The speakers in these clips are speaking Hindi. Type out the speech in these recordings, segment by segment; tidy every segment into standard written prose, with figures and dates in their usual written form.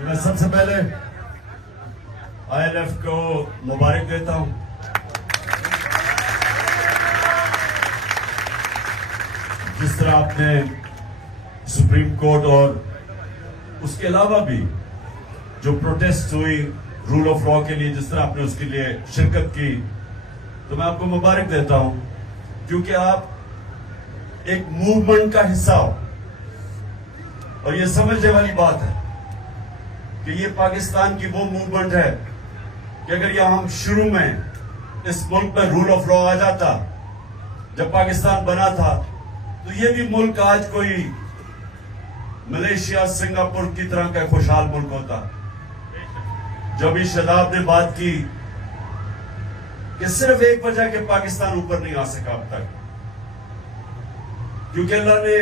मैं सबसे पहले ILF को मुबारक देता हूं। जिस तरह आपने सुप्रीम कोर्ट और उसके अलावा भी जो प्रोटेस्ट हुई रूल ऑफ लॉ के लिए, जिस तरह आपने उसके लिए शिरकत की, तो मैं आपको मुबारक देता हूं, क्योंकि आप एक मूवमेंट का हिस्सा हो। और ये समझने वाली बात है कि ये पाकिस्तान की वो मूवमेंट है कि अगर यहां हम शुरू में इस मुल्क में रूल ऑफ लॉ आ जाता, जब पाकिस्तान बना था, तो ये भी मुल्क आज कोई मलेशिया, सिंगापुर की तरह का खुशहाल मुल्क होता। जब भी शदाब ने बात की कि सिर्फ एक वजह के पाकिस्तान ऊपर नहीं आ सका अब तक, क्योंकि अल्लाह ने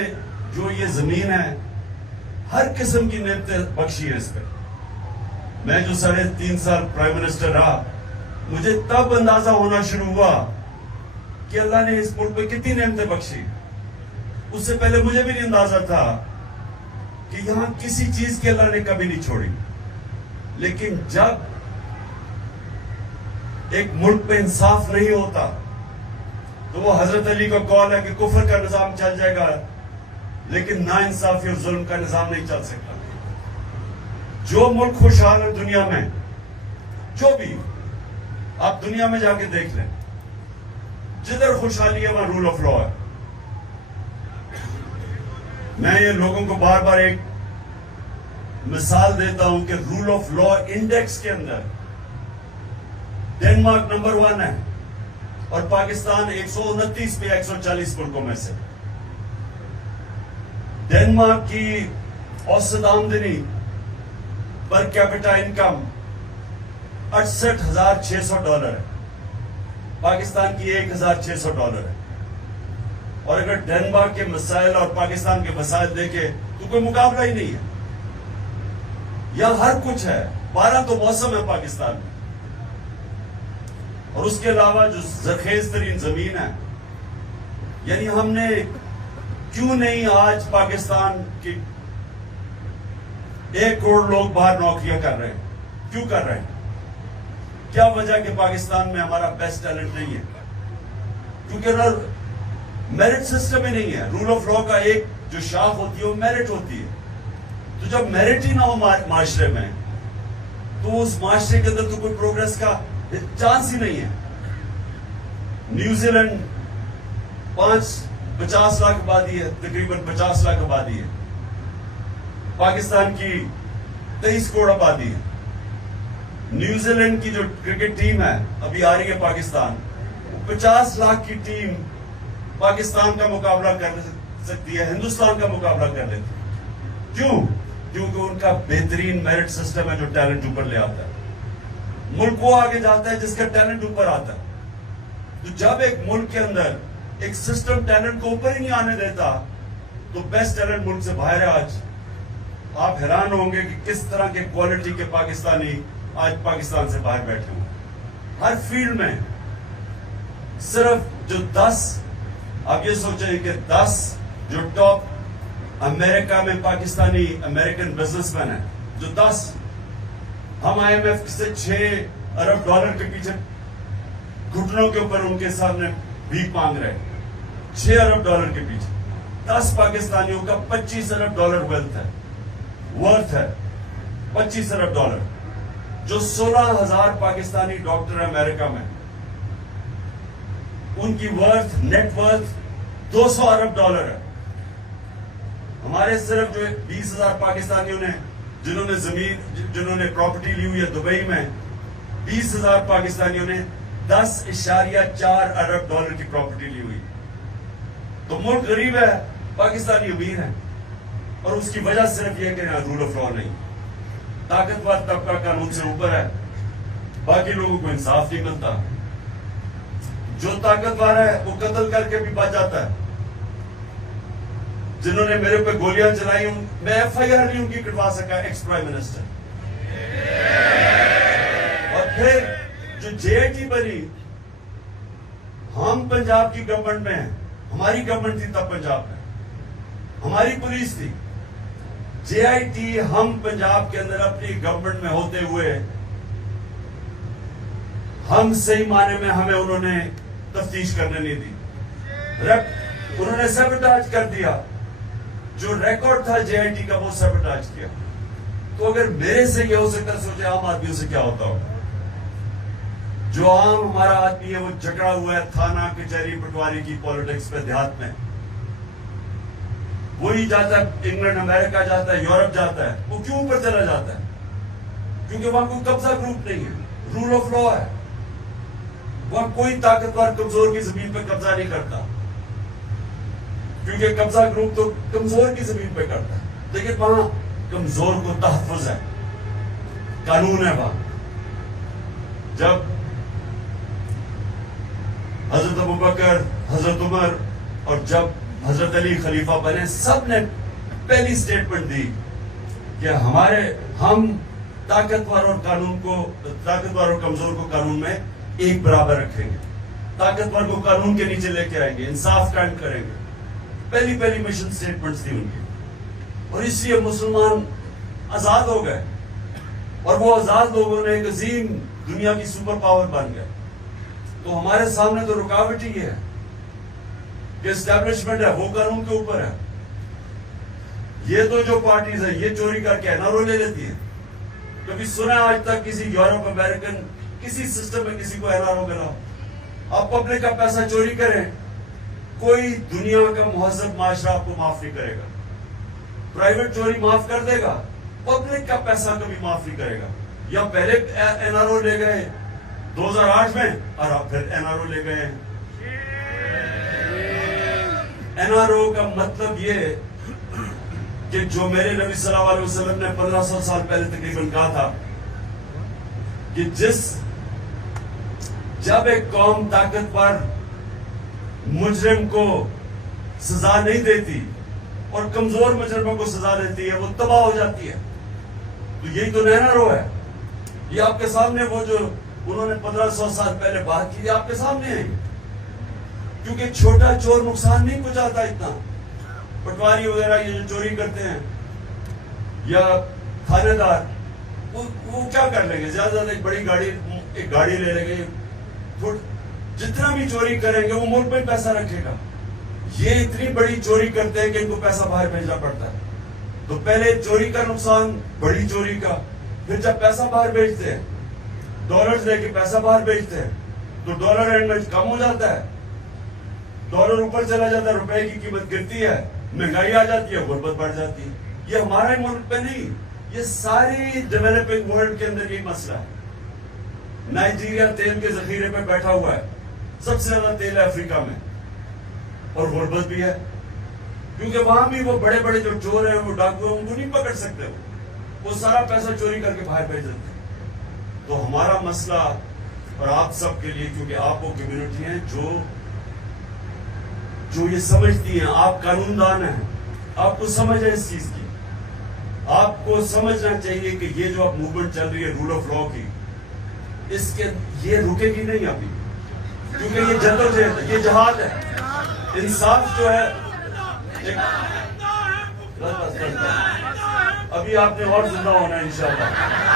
जो ये जमीन है हर किस्म की नेमतें बख्शी है इस पर। मैं जो 3.5 साल प्राइम मिनिस्टर रहा, मुझे तब अंदाजा होना शुरू हुआ कि अल्लाह ने इस मुल्क में कितनी नेमतें बख्शी। उससे पहले मुझे भी नहीं अंदाजा था कि यहां किसी चीज की अल्लाह ने कभी नहीं छोड़ी। लेकिन जब एक मुल्क में इंसाफ नहीं होता, तो वो हजरत अली का कौल है कि कुफर का निजाम चल जाएगा, लेकिन ना इंसाफी और जुल्म का निजाम नहीं चल सकता। जो मुल्क खुशहाल है दुनिया में, जो भी आप दुनिया में जाके देख लें, जिधर खुशहाली है वहां रूल ऑफ लॉ है। मैं ये लोगों को बार बार एक मिसाल देता हूं कि रूल ऑफ लॉ इंडेक्स के अंदर डेनमार्क नंबर 1 है और पाकिस्तान 129 पे 140 मुल्कों में से। डेनमार्क की औसत आमदनी पर कैपिटा इनकम $68,600 है, पाकिस्तान की $1,600 है। और अगर डेनमार्क के मसाइल और पाकिस्तान के मसाइल देखे तो कोई मुकाबला ही नहीं है। यहां हर कुछ है, 12 तो मौसम है पाकिस्तान में, और उसके अलावा जो जरखेज तरीन जमीन है। यानी हमने क्यों नहीं आज पाकिस्तान की 1 करोड़ लोग बाहर नौकरियां कर रहे हैं, क्यों कर रहे हैं? क्या वजह कि पाकिस्तान में हमारा बेस्ट टैलेंट नहीं है? क्योंकि मेरिट सिस्टम ही नहीं है। रूल ऑफ लॉ का एक जो शाख होती है वो मेरिट होती है। तो जब मेरिट ही ना हो माशरे में, तो उस माशरे के अंदर तो कोई प्रोग्रेस का चांस ही नहीं है। न्यूजीलैंड 50 लाख आबादी है, तकरीबन 50 लाख आबादी है। पाकिस्तान की 23 करोड़ आबादी है। न्यूजीलैंड की जो क्रिकेट टीम है अभी आ रही है पाकिस्तान, 50 लाख की टीम पाकिस्तान का मुकाबला कर सकती है, हिंदुस्तान का मुकाबला कर लेती है। क्यों? क्योंकि उनका बेहतरीन मेरिट सिस्टम है जो टैलेंट ऊपर ले आता है। मुल्क वो आगे जाता है जिसका टैलेंट ऊपर आता है। तो जब एक मुल्क के अंदर एक सिस्टम टैलेंट को ऊपर ही नहीं आने देता, तो बेस्ट टैलेंट मुल्क से बाहर है। आज आप हैरान होंगे कि किस तरह के क्वालिटी के पाकिस्तानी आज पाकिस्तान से बाहर बैठे हुए हर फील्ड में। सिर्फ जो 10, आप ये सोचें कि 10 जो टॉप अमेरिका में पाकिस्तानी अमेरिकन बिजनेसमैन है, जो 10, हम IMF से $6 अरब के पीछे घुटनों के ऊपर उनके सामने भीख मांग रहे हैं। $6 अरब के पीछे 10 पाकिस्तानियों का $25 अरब वर्थ है। $25 अरब, जो 16,000 पाकिस्तानी डॉक्टर अमेरिका में, उनकी नेट वर्थ $200 अरब है। हमारे सिर्फ जो 20,000 पाकिस्तानियों ने जिन्होंने प्रॉपर्टी ली हुई है दुबई में, 20,000 पाकिस्तानियों ने $10.4 अरब की प्रॉपर्टी ली हुई। तो मुल्क गरीब है, पाकिस्तानी अमीर है, और उसकी वजह सिर्फ यह कि रूल ऑफ लॉ नहीं। ताकतवर तबका कानून से ऊपर है, बाकी लोगों को इंसाफ नहीं मिलता। जो ताकतवर है वो कत्ल करके भी बच जाता है। जिन्होंने मेरे पे गोलियां चलाई, मैं FIR नहीं उनकी कटवा सका, एक्स प्राइम मिनिस्टर। और फिर जो JIT बनी, हम पंजाब की गवर्नमेंट में हैं, हमारी गवर्नमेंट थी तब पंजाब में, हमारी पुलिस थी। जेआईटी हम पंजाब के अंदर अपनी गवर्नमेंट में होते हुए हम सही माने में हमें उन्होंने तफ्तीश करने नहीं दी, उन्होंने सैबोटाज कर दिया। जो रिकॉर्ड था जेआईटी का वो सैबोटाज किया। तो अगर मेरे से ये हो सकता, सोचे आम आदमियों से क्या होता होगा। जो आम हमारा आदमी है वो जकड़ा हुआ है थाना कचहरी पटवारी की पॉलिटिक्स पे, देहात में। वही जाता है इंग्लैंड अमेरिका जाता है, यूरोप जाता है। वो क्यों ऊपर चला जाता है? क्योंकि वहां कोई कब्जा ग्रुप नहीं है, रूल ऑफ लॉ है। वहां कोई ताकतवर कमजोर की जमीन पे कब्जा नहीं करता, क्योंकि कब्जा ग्रुप तो कमजोर की जमीन पे करता है। लेकिन वहां कमजोर को तहफ्फुज है, कानून है वहां। जब हजरत अबू बकर, हजरत उमर और जब हजरत अली खलीफा बने, सब ने पहली स्टेटमेंट दी कि हम ताकतवर और कमजोर को कानून में एक बराबर रखेंगे, ताकतवर को कानून के नीचे लेके आएंगे, इंसाफ कायम करेंगे। पहली मिशन स्टेटमेंट्स थी उनकी। और इसलिए मुसलमान आजाद हो गए और वो आजाद लोगों ने एक अजीम दुनिया की सुपर पावर बन गए। तो हमारे सामने तो रुकावट ही है कि एस्टैब्लिशमेंट है वो कानून के ऊपर है। ये तो जो पार्टीज है ये चोरी करके एनआरओ ले लेती है। कभी सुना आज तक किसी यूरोप अमेरिकन किसी सिस्टम में किसी को एनआरओ मिला? आप पब्लिक का पैसा चोरी करें, कोई दुनिया का मुहज्जब माशरा आपको माफ नहीं करेगा। प्राइवेट चोरी माफ कर देगा, पब्लिक का पैसा कभी माफ नहीं करेगा। या पहले एनआरओ ले गए 2008 में और आप फिर एनआरओ ले गए। एनआरओ का मतलब ये कि जो मेरे नबी सल्लल्लाहु अलैहि वसल्लम ने 1500 साल पहले तकरीबन कहा था कि जब एक कौम ताकतवर मुजरिम को सजा नहीं देती और कमजोर मुजरिमों को सजा देती है, वो तबाह हो जाती है। तो यही तो एनआरओ है। ये आपके सामने वो जो उन्होंने 1500 साल पहले बात की, आपके सामने है। क्योंकि छोटा चोर नुकसान नहीं पहुंचाता इतना। पटवारी वगैरह ये जो चोरी करते हैं या थानेदार, वो क्या कर लेंगे? ज्यादा एक बड़ी एक गाड़ी ले लेंगे, जितना भी चोरी करेंगे वो मुल्क में पैसा रखेगा। ये इतनी बड़ी चोरी करते हैं कि इनको पैसा बाहर भेजना पड़ता है। तो पहले चोरी का नुकसान, बड़ी चोरी का, फिर जब पैसा बाहर भेजते हैं, डॉलर्स लेके पैसा बाहर भेजते हैं, तो डॉलर एंड में कम हो जाता है, डॉलर ऊपर चला जाता है, रुपए की कीमत गिरती है, महंगाई आ जाती है, गुर्बत बढ़ जाती है। ये हमारे मुल्क पे नहीं, ये सारी डेवलपिंग वर्ल्ड के अंदर यही मसला है। नाइजीरिया तेल के जखीरे पे बैठा हुआ है, सबसे ज्यादा तेल है अफ्रीका में, और गुर्बत भी है। क्योंकि वहां भी वो बड़े बड़े जो चोर हैं, वो डाकू हैं, उनको नहीं पकड़ सकते। वो सारा पैसा चोरी करके बाहर भेज देते हैं। तो हमारा मसला और आप सब के लिए, क्योंकि आप वो कम्युनिटी हैं जो ये समझती हैं, आप कानूनदान हैं, आपको समझ है इस चीज की। आपको समझना चाहिए कि ये जो अब मूवमेंट चल रही है रूल ऑफ लॉ की, इसके ये रुकेगी नहीं अभी, क्योंकि ये जद्दोजहद, ये जहाद है। इंसाफ जो है अभी आपने और जिंदा होना है इंशाल्लाह,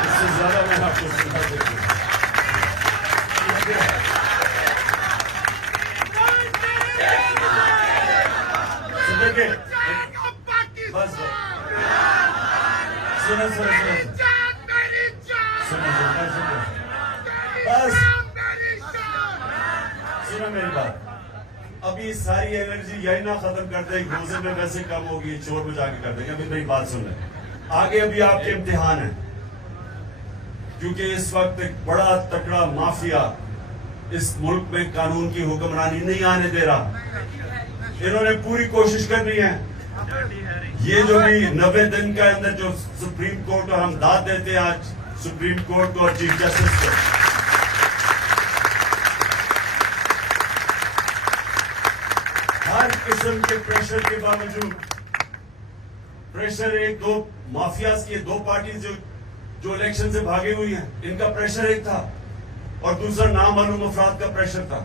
इससे ज्यादा मैं आपको सुना सकती हूँ। बस सुनो मेरी बात। अभी सारी एनर्जी यही ना खत्म कर दे, रोजे में वैसे कम होगी, चोर बजा के कर देंगे। अभी मेरी बात सुन ले, आगे अभी आपके इम्तिहान है, क्योंकि इस वक्त एक बड़ा तगड़ा माफिया इस मुल्क में कानून की हुक्मरानी नहीं आने दे रहा। इन्होंने पूरी कोशिश करनी है, ये जो भी 90 दिन के अंदर जो सुप्रीम कोर्ट, और हम दाद देते हैं आज सुप्रीम कोर्ट को और चीफ जस्टिस को, हर किस्म के प्रेशर के बावजूद, प्रेशर एक दो माफियाज की दो पार्टीज जो इलेक्शन से भागी हुई हैं, इनका प्रेशर एक था और दूसरा नामालूम अफराद का प्रेशर था।